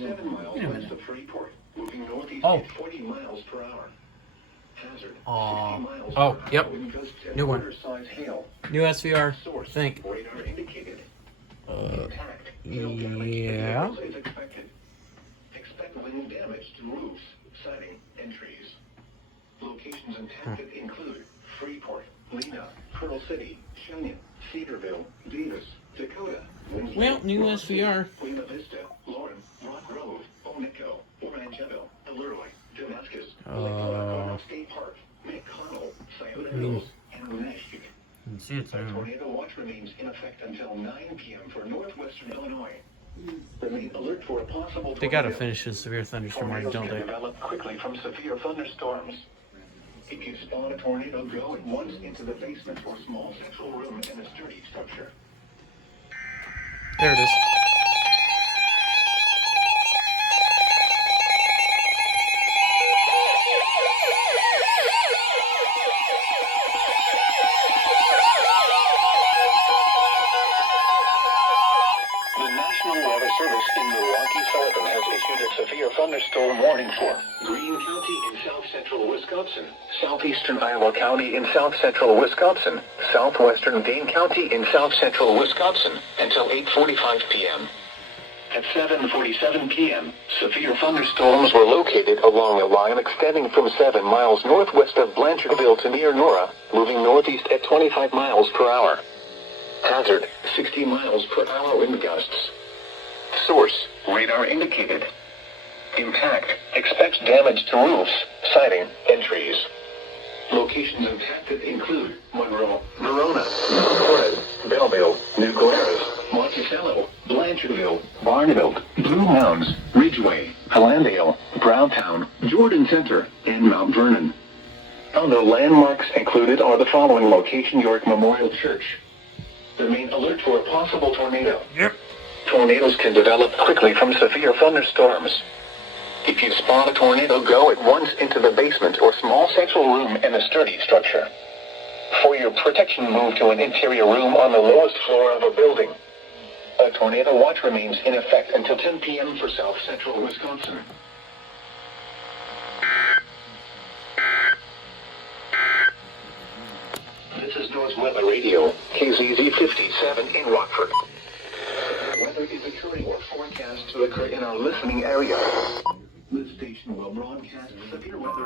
7 miles west of Freeport, moving northeast Oh. at 40 miles per hour. Hazard, 60 Oh, miles oh, per yep. hour with gust and New one. quarter-size hail. New SVR. Source, Think. radar indicated. Impact, hail damage to Yeah. vehicles is expected. Expect wind damage to roofs, siding, and trees. Locations impacted include Freeport, Lena, Pearl City, Cheyenne, Cedarville, Davis, Dakota, Winslow, Well, new Rock SVR. City, Buena Vista, Lauren, Rock Grove, Oneco, Orangeville, Leroy, Damascus, Lake State Park, McConnell, Scioto Hills, and Wenatchee. See it's A tornado watch remains in effect until 9 p.m. for northwestern Illinois. Remain alert for a possible They gotta tornado. finish this severe thunderstorm, right, Tornadoes don't can they? develop quickly from severe thunderstorms. If you spot a tornado, go at once into the basement or small central room in a sturdy structure. There it is. The National Weather Service in Milwaukee, Sullivan has issued a severe thunderstorm warning for Greene County in south-central Wisconsin, southeastern Iowa County in south-central Wisconsin, southwestern Dane County in south-central Wisconsin until 8:45 p.m. At 7:47 p.m., severe thunderstorms were located along a line extending from 7 miles northwest of Blanchardville to near Noaa, moving northeast at 25 miles per hour. Hazard, 60 miles per hour wind gusts. Source, radar indicated. Impact, expects damage to roofs, siding, and trees. Locations impacted include Monroe, Verona, Rockford, Belleville, New Glarus, Monticello, Blanchardville, Barneville, Blue Mounds, Ridgeway, Hallandale, Browntown, Jordan Center, and Mount Vernon. Other landmarks included are the following location: York Memorial Church. Remain alert for a possible tornado. Yep. Tornadoes can develop quickly from severe thunderstorms. If you spot a tornado, go at once into the basement or small central room in a sturdy structure. For your protection, move to an interior room on the lowest floor of a building. A tornado watch remains in effect until 10 p.m. for south central Wisconsin. This is North Weather Radio, KZZ 57 in Rockford. Weather is occurring or forecast to occur in our listening area. This station will broadcast severe weather